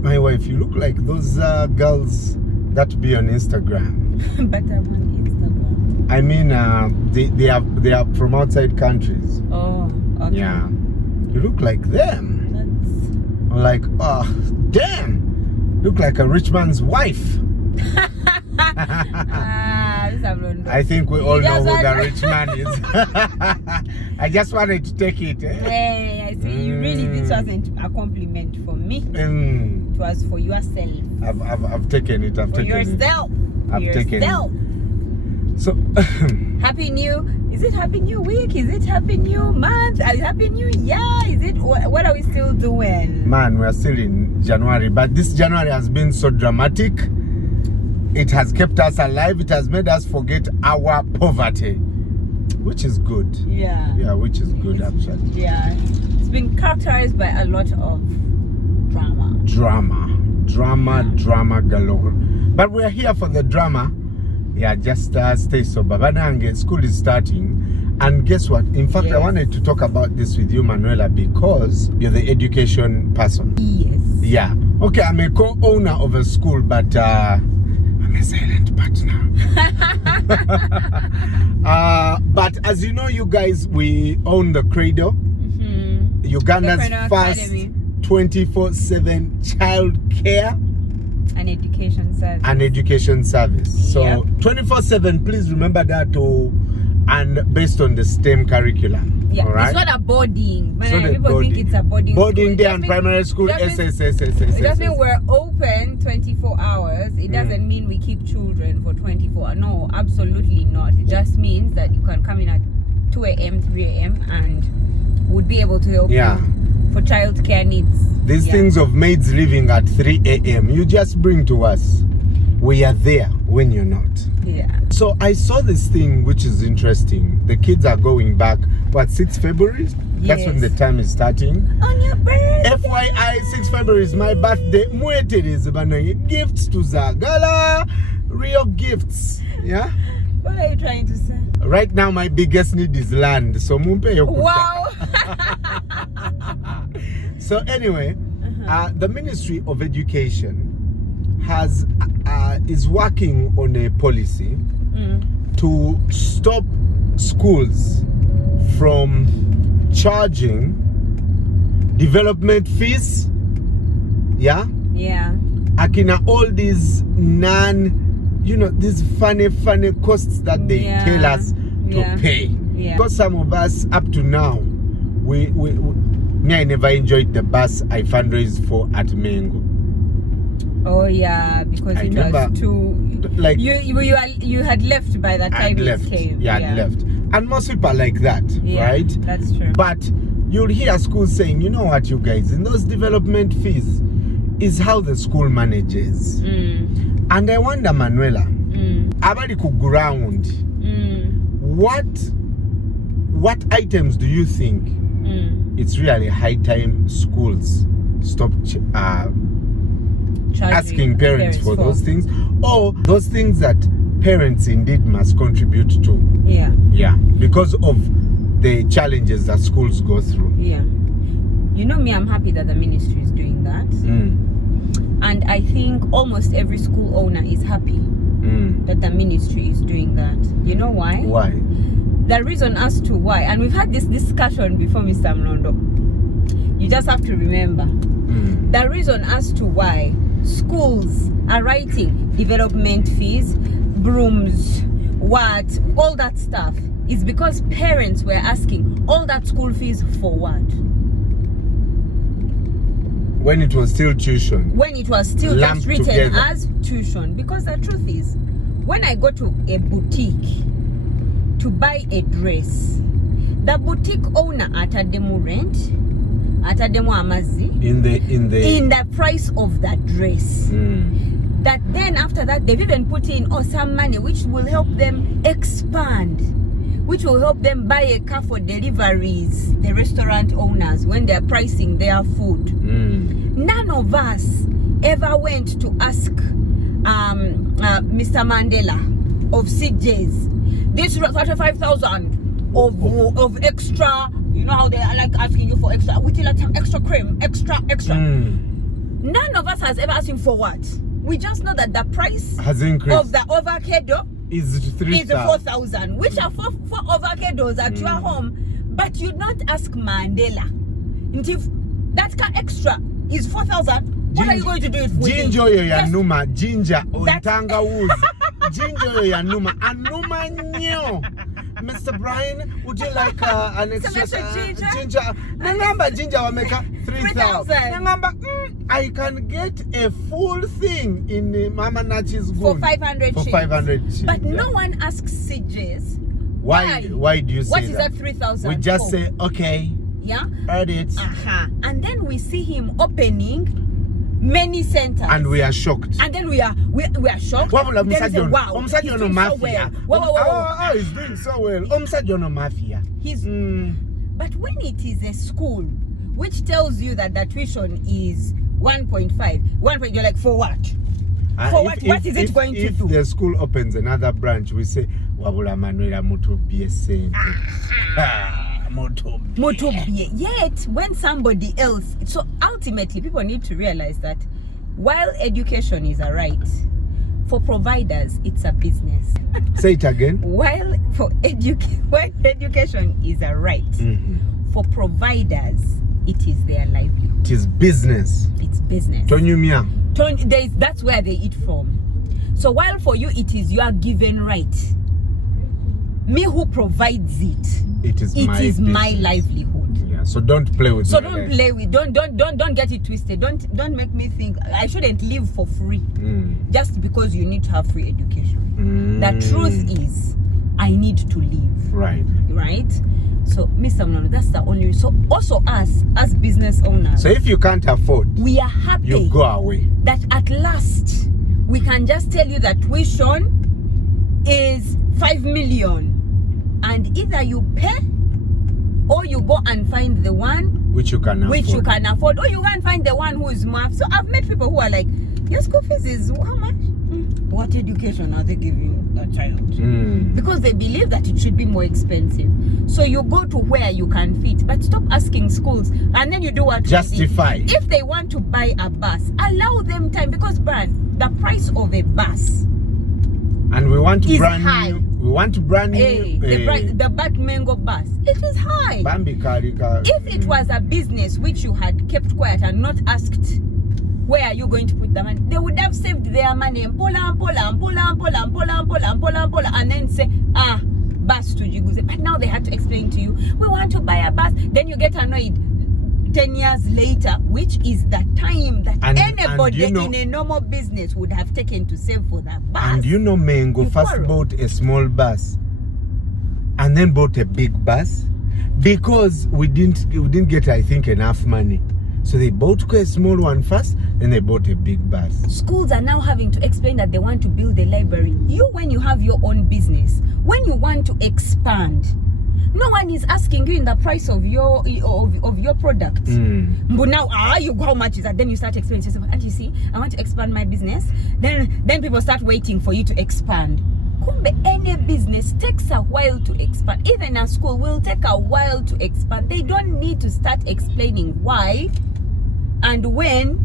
My wife, you look like those girls that be on Instagram. But I'm on Instagram. I mean, they are from outside countries. Oh, okay. Yeah, you look like them. That's... I'm like, oh, damn, look like a rich man's wife. I think we all know who the rich man is. I just wanted to take it. Hey, I see. You really, this wasn't a compliment for me. It was for yourself. I've taken it. I've for taken yourself. it. I've taken it. So, Happy New. Is it Happy New Week? Is it Happy New Month? Happy New Year? Is it? What are we still doing? Man, we're still in January, but this January has been so dramatic. It has kept us alive. It has made us forget our poverty, which is good. Yeah. Yeah, which is good actually. Yeah. It's been characterized by a lot of drama. Drama galore. But we're here for the drama. Yeah, just stay sober. Banange, school is starting. And guess what? In fact, I wanted to talk about this with you, Manuela, because you're the education person. Yes. Yeah. Okay, I'm a co-owner of a school, but I'm a silent partner. But as you know, you guys, we own the Cradle. Uganda's first 24/7 childcare and education service. So 24/7, please remember that and based on the STEM curriculum. Yeah, all right? It's not a boarding. People boarding. think it's a boarding day and primary school. It doesn't mean we're open 24 hours. It doesn't mean we keep children for 24 hours. No, absolutely not. It just means that you can come in at 2 a.m., 3 a.m. and would be able to help you for childcare needs. These things of maids leaving at 3 a.m. you just bring to us. We are there when you're not. Yeah. So I saw this thing which is interesting. The kids are going back, 6 February? Yes. That's when the time is starting. On your birthday. FYI, 6 February is my birthday. Gifts to Zagala. Real gifts. Yeah? What are you trying to say? Right now, my biggest need is land. So, wow. So anyway, the Ministry of Education is working on a policy to stop schools from charging development fees. Yeah. Akina all these these funny costs that they tell us to pay. Because some of us up to now, I never enjoyed the bus I fundraised for at Mengo. Oh yeah, because it was too like you had left by that time. I'd left. And most people are like that, right? That's true. But you'll hear schools saying, you know what, you guys, in those development fees is how the school manages. And I wonder, Manuela, abali ku ground, what items do you think it's really high time schools stop asking parents for those things, or those things that parents indeed must contribute to? Yeah, because of the challenges that schools go through. Yeah. You know me, I'm happy that the ministry is doing that. And I think almost every school owner is happy that the ministry is doing that. You know why? Why? The reason as to why, and we've had this discussion before, Mr. Mulondo. You just have to remember. The reason as to why schools are writing development fees, brooms, all that stuff is because parents were asking all that school fees for what? When it was still tuition. When it was still just written as tuition. Because the truth is, when I go to a boutique to buy a dress, the boutique owner atademu rent, atademu amazi in the price of that dress. That then after that they've even put in some money which will help them expand, which will help them buy a car for deliveries, the restaurant owners, when they're pricing their food. None of us ever went to ask Mr. Mandela of CJ's, this 35,000 of extra, you know how they are like asking you for extra, we tell some extra cream, extra. None of us has ever asked him for what. We just know that the price has increased of the avocado is 4,000, which are four avocados at your home. But you not ask Mandela. And if that extra is 4,000, what are you going to do it with? Ginger yanuma, ginger ontanga woods. Ginger yanuma, anuma nyo. Mr. Brian, would you like an extra ginger? Nangamba ginger wameka 3,000. Nangamba, I can get a full thing in Mama Nachi's good for 500 for 500 shillings. But no one asks CJs. Why do you say what is that 3,000? We just say, okay. Yeah. Heard it. And then we see him opening many centers. And we are shocked. And then we are shocked. Then we say, wow, he's doing so well. Oh, he's doing so well. Mafia. But when it is a school which tells you that the tuition is 1.5, you're like, for what? For what? What is it going to do? If the school opens another branch, we say, Wabula Manuela Mutubie Saint. Yet, when somebody else, so ultimately, people need to realize that while education is a right, for providers, it's a business. Say it again. While education is a right, for providers, it is their livelihood. It is business. It's business. That's where they eat from. So while for you it is your given right, me who provides it is my livelihood. Yeah. So don't play with. So don't play with. Don't get it twisted. Don't make me think I shouldn't live for free just because you need to have free education. The truth is, I need to live. Right. So, Mr. Mulondo, that's the only. So, also us as business owners. So, if you can't afford, we are happy. You go away. That at last we can just tell you that tuition is 5 million, and either you pay or you go and find the one which you can afford, or you can find the one who is more. So, I've met people who are like, your school fees is how much? What education are they giving the child? Because they believe that it should be more expensive. So you go to where you can fit, but stop asking schools, and then you do what? Justify. If they want to buy a bus, allow them time, because the price of a bus, and we want is brand high. new. We want brand new. The Bat Mango bus, it is high. If it was a business which you had kept quiet and not asked, where are you going to put the money? They would have saved their money and then say, bus to Jiguze. But now they had to explain to you, we want to buy a bus. Then you get annoyed 10 years later, which is the time that anybody in a normal business would have taken to save for that bus. And Mango first bought a small bus and then bought a big bus because we didn't get, I think, enough money. So they bought a small one first, then they bought a big bus. Schools are now having to explain that they want to build a library. When you have your own business, when you want to expand, no one is asking you in the price of your product. But now, how much is that? Then you start explaining to yourself, and you see, I want to expand my business. Then people start waiting for you to expand. Any business takes a while to expand. Even a school will take a while to expand. They don't need to start explaining why and when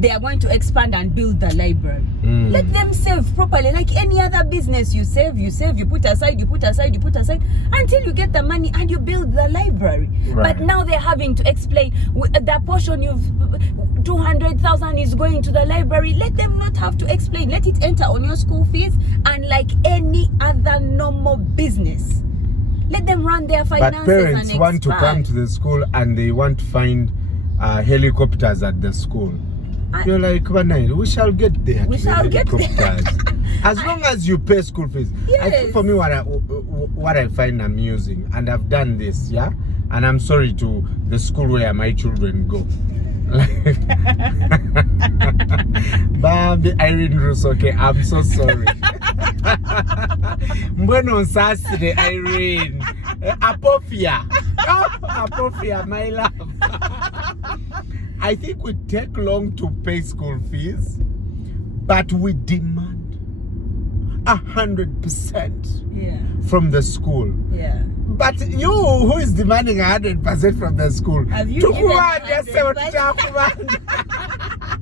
they are going to expand and build the library. Let them save properly, like any other business. You save, you put aside until you get the money and you build the library. But now they're having to explain the portion 200,000 is going to the library. Let them not have to explain. Let it enter on your school fees, and like any other normal business, let them run their finances. But parents want to come to the school and they want to find helicopters at the school. You're like, we shall get there. We shall get there. As long as you pay school fees. Yes. I think for me, what I find amusing, and I've done this, and I'm sorry to the school where my children go. Baby Irene Rusoke, I'm so sorry. Bueno Saturday, Irene. Apofia. Apofia, my love. I think we take long to pay school fees, but we demand 100% from the school. Yeah. But you, who is demanding 100% from the school? Have you given 100%?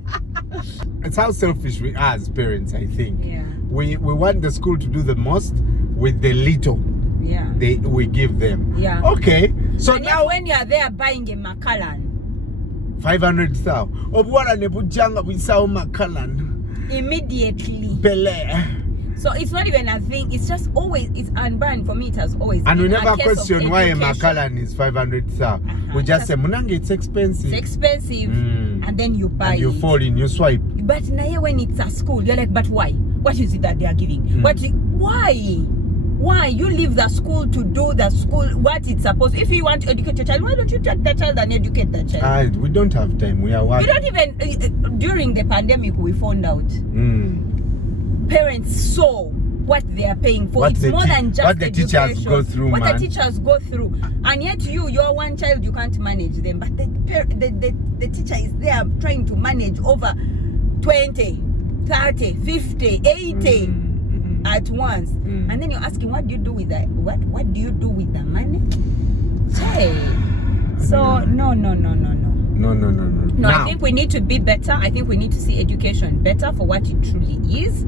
it's how selfish we are as parents, I think. Yeah. We want the school to do the most with the little we give them. Yeah. Okay. So and now when you are there buying a Macallan, 500,000. Obwala nebujanga bisawo Macallan. Immediately. Bele. So it's not even a thing. It's just always, it's unbanned for me. It has always and been we never a case question of why a education. Macallan is 500,000. We just say, Munange, it's expensive. It's expensive, and then you buy and you it. fall in, you swipe. But now when it's a school, you're like, but why? What is it that they are giving? Why? Why? You leave the school to do the school what it's supposed. If you want to educate your child, why don't you take the child and educate the child? We don't have time. We are working. You don't even during the pandemic we found out parents saw what they are paying for. It's more than just what the teachers go through. What the teachers go through, and yet your one child, you can't manage them, but the teacher is there trying to manage over 20, 30, 50, 80 at once, and then you're asking, what do you do with that? What do you do with the money? Hey, so no. No, now, I think we need to be better. I think we need to see education better for what it truly is.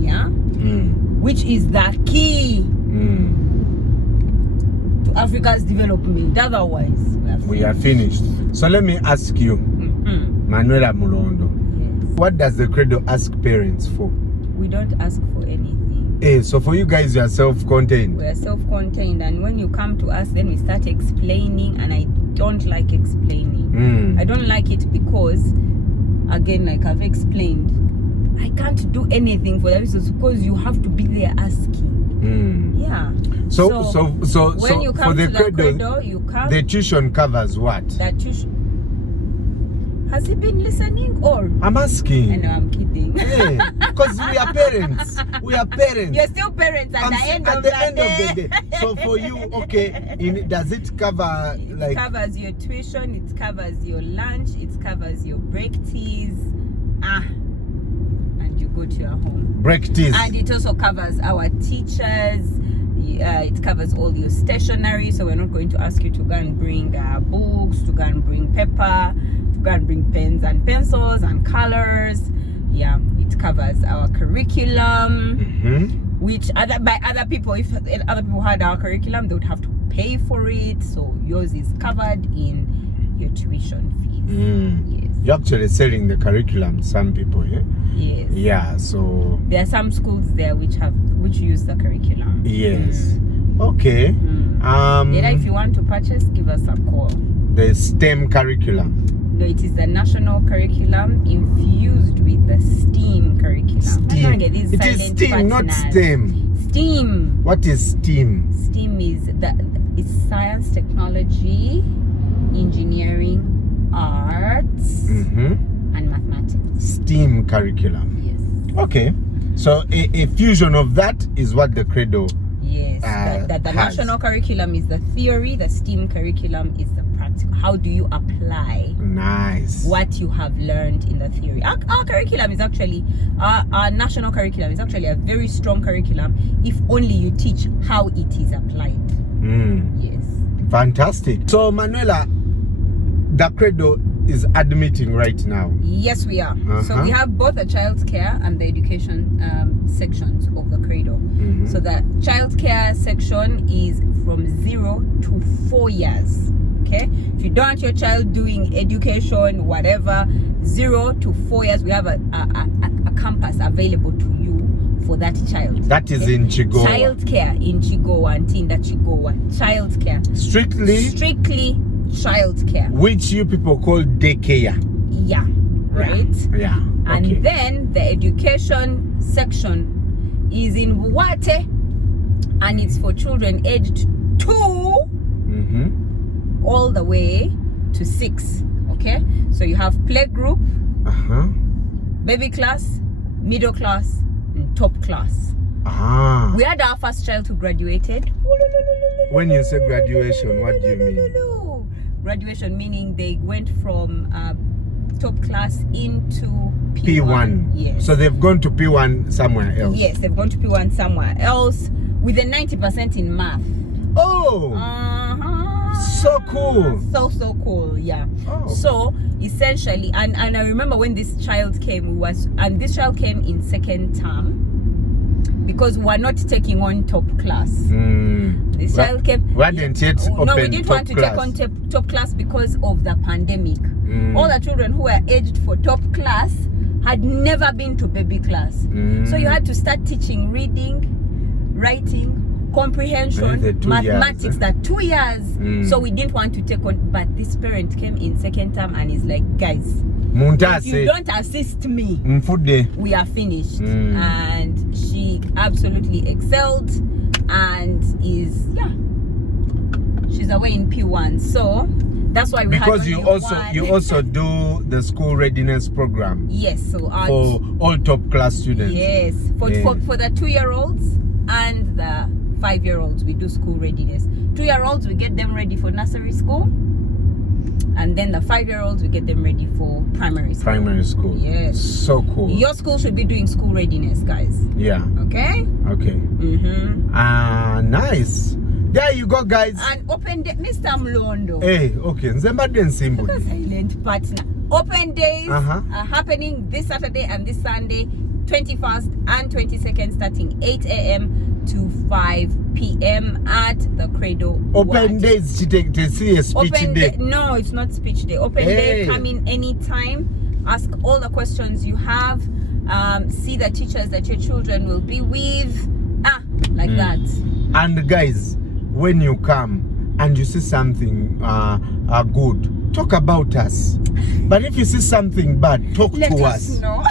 Yeah. Which is the key to Africa's development. Otherwise, we are finished. So let me ask you, Manuela Mulondo, what does the Cradle ask parents for? We don't ask for anything. So for you guys, you are self-contained. We are self-contained, and when you come to us, then we start explaining, and I don't like explaining. I don't like it because, again, like I've explained, I can't do anything for them because you have to be there asking. Yeah. So when you come for the to the Cradle, you come. The tuition covers what? That tuition. Has he been listening or? I'm asking. I know, I'm kidding. Because we are parents. We are parents. You're still parents at the end of the day. So for you, okay, does it cover like? It covers your tuition. It covers your lunch. It covers your break teas. And you go to your home. Break teas. And it also covers our teachers. It covers all your stationery. So we're not going to ask you to go and bring books, to go and bring paper, to go and bring pens and pencils and colors. Yeah, it covers our curriculum, which by other people, if other people had our curriculum, they would have to pay for it. So yours is covered in your tuition fees. Yes. You're actually selling the curriculum to some people, yeah? Yes. Yeah, so there are some schools there which use the curriculum. Yes. Okay. If you want to purchase, give us a call. The STEM curriculum. No, it is the national curriculum infused with the STEAM curriculum. STEAM. It is STEAM, not STEM. STEAM. What is STEAM? STEAM is it's science, technology, engineering, arts, and mathematics. STEAM curriculum. Yes. Okay. So a fusion of that is what the Cradle. Yes. The national curriculum is the theory. The STEAM curriculum is the practical. How do you apply? Nice. What you have learned in the theory. Our curriculum is actually our national curriculum is actually a very strong curriculum if only you teach how it is applied. Yes. Fantastic. So Manuela, the Cradle is admitting right now. Yes, we are. So we have both the childcare and the education sections of the Cradle. So the childcare section is from 0 to 4 years. Okay, if you don't want your child doing education, whatever, 0 to 4 years, we have a campus available to you for that child. That is in Kigoowa. Childcare in Kigoowa and Tinda Kigoowa. Childcare. Strictly childcare. Which you people call daycare. Yeah. Right? Yeah. And then the education section is in Buwaate, and it's for children aged 2 all the way to 6. Okay? So you have playgroup, baby class, middle class, and top class. We had our first child who graduated. When you say graduation, what do you mean? Graduation meaning they went from top class into P1. Yes. So they've gone to P1 somewhere else. Yes, they've gone to P1 somewhere else with a 90% in math. Oh. so cool. So cool, yeah. Oh. So essentially, and I remember when this child came, this child came in second term because we were not taking on top class. This child came. We didn't yet open no, we didn't want to take on top class because of the pandemic. All the children who were aged for top class had never been to baby class. So you had to start teaching reading, writing, comprehension, mathematics, that 2 years. So we didn't want to take on, but this parent came in second term and is like, guys, if you don't assist me, we are finished. And she absolutely excelled and is, she's away in P1. So that's why we because you also do the school readiness program. Yes, so for all top class students. Yes, for the 2-year-olds and the 5-year-olds, we do school readiness. 2-year-olds, we get them ready for nursery school, and then the 5-year-olds, we get them ready for primary school. Primary school. Yes. So cool. Your school should be doing school readiness, guys. Yeah. Okay. Okay. Nice. There you go, guys. And open day, Mr. Mulondo. Hey, okay. Nzemba den simple. Silent partner. Open days are happening this Saturday and this Sunday, 21st and 22nd, starting 8 a.m. to 5 p.m. at the Cradle. Open days to see a speech day. No, it's not speech day. Open day, come in anytime, ask all the questions you have, see the teachers that your children will be with, like that. And guys, when you come and you see something good, talk about us. But if you see something bad, talk to us. Let us know.